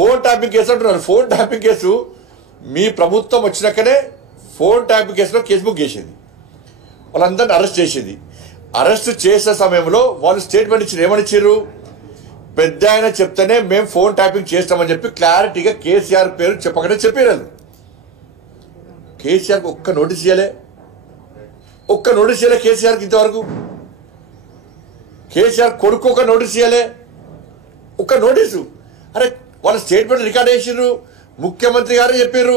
Phone tapping case అంటున్నారు. Phone tapping case మీ ప్రభుత్వం వచ్చినాకనే ఫోన్ ట్యాపింగ్ కేసులో కేసు బుక్ చేసేది, వాళ్ళందరినీ అరెస్ట్ చేసేది. అరెస్ట్ చేసే సమయంలో వాళ్ళు స్టేట్మెంట్ ఇచ్చారు. ఏమని ఇచ్చారు? పెద్ద ఆయన చెప్తేనే మేము ఫోన్ ట్యాపింగ్ చేస్తామని చెప్పి క్లారిటీగా కేసీఆర్ పేరు చెప్పకనే చెప్పారు. కేసీఆర్కి ఒక్క నోటీస్ ఇవ్వలే, ఒక్క నోటీస్ ఇవ్వలే కేసీఆర్కి ఇంతవరకు. కేసీఆర్ కొడుకు ఒక నోటీస్ ఇవ్వలే, ఒక్క నోటీసు. అరే వాళ్ళ స్టేట్మెంట్ రికార్డ్ చేసిర్రు, ముఖ్యమంత్రి గారే చెప్పారు,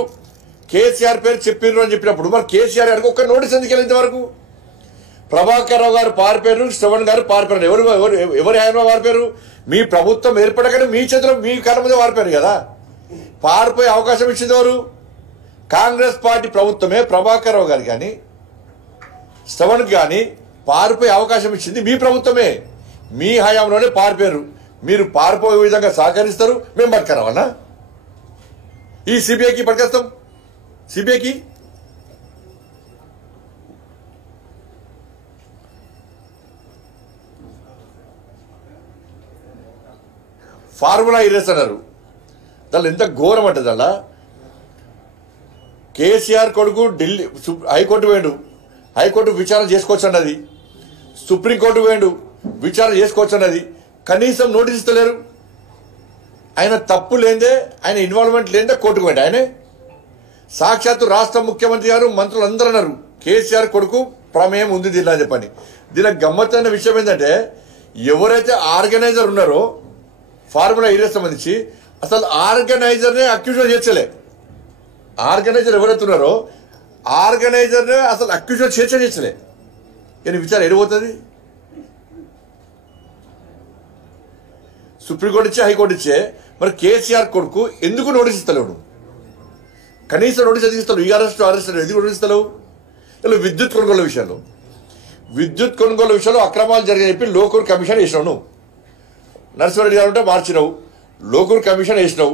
కేసీఆర్ పేరు చెప్పిర్రు అని చెప్పినప్పుడు మరి కేసీఆర్ గారికి ఒక్క నోటీస్ ఎందుకు వెళ్ళి ఇంతవరకు? ప్రభాకర్ రావు గారు పారిపోయారు, శ్రవణ్ గారు పారిపోయారు. ఎవరు ఆయన పారిపోయారు? మీ ప్రభుత్వం ఏర్పడగానే మీ చేతిలో మీ కళ్ళ మీద పారిపోయారు కదా. పారిపోయే అవకాశం ఇచ్చింది ఎవరు? కాంగ్రెస్ పార్టీ ప్రభుత్వమే. ప్రభాకర్ రావు గారు కానీ శ్రవణ్ కానీ పారిపోయే అవకాశం ఇచ్చింది మీ ప్రభుత్వమే. మీ హయాంలోనే పారిపోయారు. మీరు పారిపోయే విధంగా సహకరిస్తారు, మేము పట్టుకురావన్నా? ఈ సిబిఐకి పట్టుకొస్తాం. సిబిఐకి ఫార్ములా ఇరేస్ అన్నారు. దానిలో ఎంత ఘోరం అంటే దానిలో కేసీఆర్ కొడుకు ఢిల్లీ హైకోర్టు పోయాడు, హైకోర్టు విచారణ చేసుకోవచ్చు అన్నది. సుప్రీంకోర్టు పోయాడు, విచారణ చేసుకోవచ్చు అన్నది. కనీసం నోటీస్ ఇస్తలేరు. ఆయన తప్పు లేదే, ఆయన ఇన్వాల్వ్మెంట్ లేదే కోర్టుకు పోయాడు. ఆయనే సాక్షాత్తు రాష్ట్ర ముఖ్యమంత్రి గారు మంత్రులు అందరూ అన్నారు కేసీఆర్ కొడుకు ప్రమేయం ఉంది దీనిలో అని చెప్పని. దీనికి గమ్మత్తైన విషయం ఏంటంటే ఎవరైతే ఆర్గనైజర్ ఉన్నారో ఫార్ములా ఈరేస్ సంబంధించి అసలు ఆర్గనైజర్నే అక్యూజన్ చేర్చలే. ఆర్గనైజర్ ఎవరైతే ఉన్నారో ఆర్గనైజర్నే అసలు అక్యూజన్ చేర్చలే. కానీ విచారణ ఎడిపోతుంది? సుప్రీంకోర్టు ఇచ్చే, హైకోర్టు ఇచ్చే, మరి కేసీఆర్ కొడుకు ఎందుకు నోటీస్ ఇస్తలేవు? కనీసం నోటీస్ ఎందుకు ఇస్తావు? ఈ అరెస్ట్ ఎందుకు నోటీస్ ఇస్తలేవు? ఇలా విద్యుత్ కొనుగోలు విషయంలో, విద్యుత్ కొనుగోలు విషయంలో అక్రమాలు జరిగాయని చెప్పి లోకూర్ కమిషన్ వేసినావు. నువ్వు నరసింహారెడ్డి గారు ఉంటే మార్చినావు, లోకూర్ కమిషన్ వేసినావు.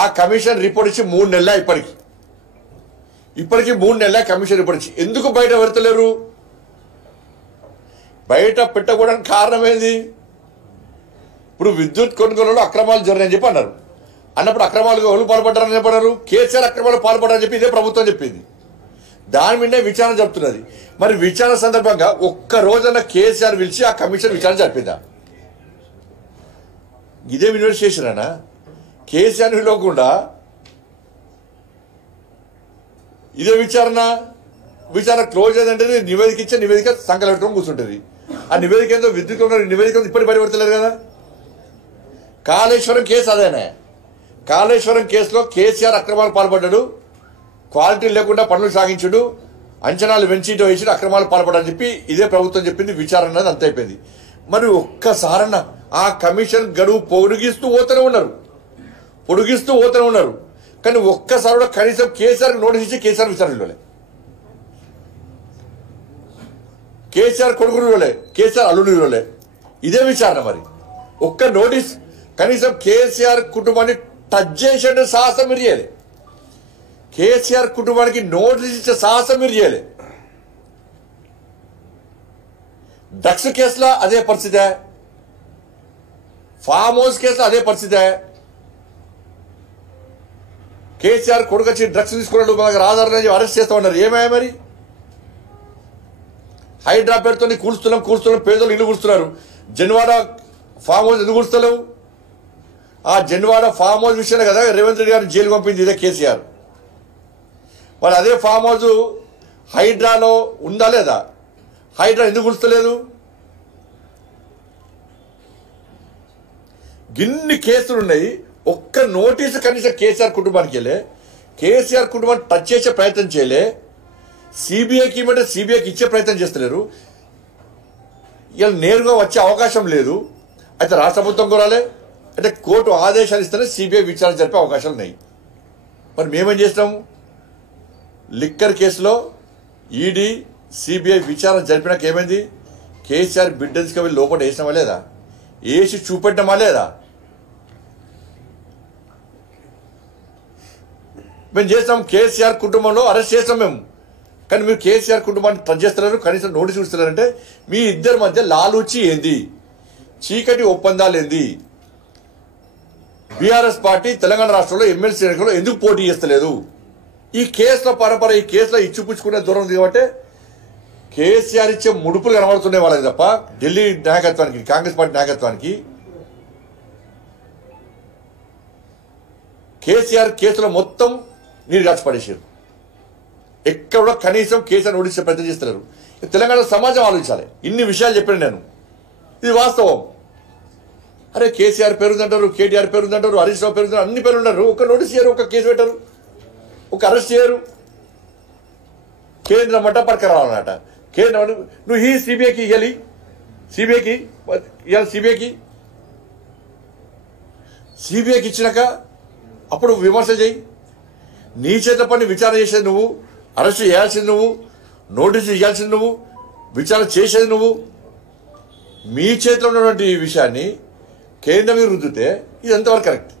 ఆ కమిషన్ రిపోర్ట్ ఇచ్చి 3 నెలల ఇప్పటికీ 3 నెలల కమిషన్ రిపోర్ట్ ఇచ్చి ఎందుకు బయట పెడతలేరు? బయట పెట్టకూడడానికి కారణం ఏంది? ఇప్పుడు విద్యుత్ కొనుగోలులో అక్రమాలు జరిగాయని చెప్పి అన్నారు. అన్నప్పుడు అక్రమాలు ఎవరు పాల్పడ్డారని చెప్పన్నారు? కేసీఆర్ అక్రమాలు పాల్పడ్డారని చెప్పి ఇదే ప్రభుత్వం చెప్పింది. దాని మీదే విచారణ జరుపుతున్నది. మరి విచారణ సందర్భంగా ఒక్క రోజున కేసీఆర్ పిలిచి ఆ కమిషన్ విచారణ జరిపిందా? ఇదే ఇన్వెస్టిగేషన్ అనా? కేసీఆర్ పిలవకుండా ఇదే విచారణ క్లోజ్ అయిందంటే నివేదిక ఇచ్చే నివేదిక సంకలం పెట్టుకొని కూర్చుంటుంది. ఆ నివేదిక ఏందో విద్యుత్ నివేదిక ఇప్పటికి బయటపడతలేరు కదా. కాళేశ్వరం కేసు అదేనే. కాళేశ్వరం కేసులో కేసీఆర్ అక్రమాలు పాల్పడ్డాడు, క్వాలిటీ లేకుండా పనులు సాగించుడు, అంచనాలు పెంచిటో వేసి అక్రమాలు పాల్పడని చెప్పి ఇదే ప్రభుత్వం చెప్పింది. విచారణ అనేది అంత అయిపోయింది. మరి ఒక్కసారన్న ఆ కమిషన్ గడువు పొడిగిస్తూ పోతూనే ఉన్నారు. కానీ ఒక్కసారి కూడా కనీసం కేసీఆర్ నోటీస్ ఇచ్చి కేసీఆర్ విచారణలోలే, కేసీఆర్ కొడుకులోలే, కేసీఆర్ అల్లుడిలోలే ఇదే విచారణ. మరి ఒక్క నోటీస్ కనీసం కేసీఆర్ కుటుంబాన్ని టచ్ చేసే సాహసం మీరు చేయాలి. కేసీఆర్ కుటుంబానికి నోటీస్ ఇచ్చే సాహసం మీరు చేయాలి. డ్రగ్స్ కేసులో అదే పరిస్థితే, ఫామ్ హౌస్ కేసులో అదే పరిస్థితే. కేసీఆర్ కొడుకు వచ్చి డ్రగ్స్ తీసుకున్నాడు, మనకు ఆధారం అరెస్ట్ చేస్తా ఉన్నారు. ఏమయ్యా మరి? హైడ్రా పేరుతో కూల్స్తున్నాం పేదలు ఇల్లు కూర్చున్నారు. జన్వాడ ఫామ్ హౌస్ ఎందుకు కూర్చలేవు? ఆ జన్వాడ ఫామ్ హౌస్ విషయాన్ని కదా రేవంత్ రెడ్డి గారు జైలు పంపింది ఇదే కేసీఆర్. మరి అదే ఫామ్ హౌస్ హైడ్రాలో ఉందా లేదా? హైడ్రా ఎందుకు కూర్చలేదు? గిన్ని కేసులు ఉన్నాయి, ఒక్క నోటీసు కనీసం కేసీఆర్ కుటుంబానికి వెళ్ళే, కేసీఆర్ కుటుంబాన్ని టచ్ చేసే ప్రయత్నం చేయలే. సిబిఐకి ఇవ్వమంటే సిబిఐకి ఇచ్చే ప్రయత్నం చేస్తలేరు. ఇలా నేరుగా వచ్చే అవకాశం లేదు. అయితే రాష్ట్ర ప్రభుత్వం కోరాలి, అంటే కోర్టు ఆదేశాలు ఇస్తేనే సిబిఐ విచారణ జరిపే అవకాశాలు ఉన్నాయి. మరి మేమేం చేస్తాము? లిక్కర్ కేసులో ఈడీ సిబిఐ విచారణ జరిపినాక ఏమైంది? కేసీఆర్ బిడ్డ తీసుకెళ్ళి లోపల వేసినామా లేదా? వేసి చూపెట్టినామా లేదా? మేము చేస్తాం. కేసీఆర్ కుటుంబంలో అరెస్ట్ చేస్తాం మేము. కానీ మీరు కేసీఆర్ కుటుంబాన్ని టచ్ చేస్తున్నారు, కనీసం నోటీస్ ఇస్తున్నారంటే మీ ఇద్దరి మధ్య లాలూచి ఏంది? చీకటి ఒప్పందాలు ఏంది? బీఆర్ఎస్ పార్టీ తెలంగాణ రాష్ట్రంలో ఎమ్మెల్సీ ఎన్నికల్లో ఎందుకు పోటీ చేస్తలేదు? ఈ కేసుల పరంపర, ఈ కేసులో ఇచ్చిపుచ్చుకునే దూరం ఉంది కాబట్టి కేసీఆర్ ఇచ్చే ముడుపులు కనబడుతున్నాయి వాళ్ళకి తప్ప ఢిల్లీ నాయకత్వానికి, కాంగ్రెస్ పార్టీ నాయకత్వానికి కేసీఆర్ కేసులో మొత్తం నీరు కాచి పడేసారు. ఎక్కడ కూడా కనీసం కేసీఆర్ ఓడించే ప్రయత్నం చేస్తున్నారు. తెలంగాణ సమాజం ఆలోచించాలి. ఇన్ని విషయాలు చెప్పాను నేను, ఇది వాస్తవం. అరే కేసీఆర్ పేరుందంటారు, కేటీఆర్ పేరుందంటారు, హరీష్ రావు పేరుందంటారు, అన్ని పేరు ఉన్నారు. ఒక నోటీస్ చేయరు, ఒక కేసు పెట్టరు, ఒక అరెస్ట్ చేయరు. కేంద్రం మట్ట పట్టుకురావాలన్నట. కేంద్రం నువ్వు ఈ సిబిఐకి ఇవ్వాలి, సిబిఐకి ఇచ్చినాక అప్పుడు విమర్శ చేయి. నీ చేత పని విచారణ చేసేది నువ్వు, అరెస్ట్ చేయాల్సింది నువ్వు, నోటీసు ఇవ్వాల్సింది నువ్వు, విచారణ చేసేది నువ్వు. మీ చేతిలో ఉన్నటువంటి ఈ విషయాన్ని కేంద్రం మీద రుద్దితే ఇది ఎంతవరకు కరెక్ట్?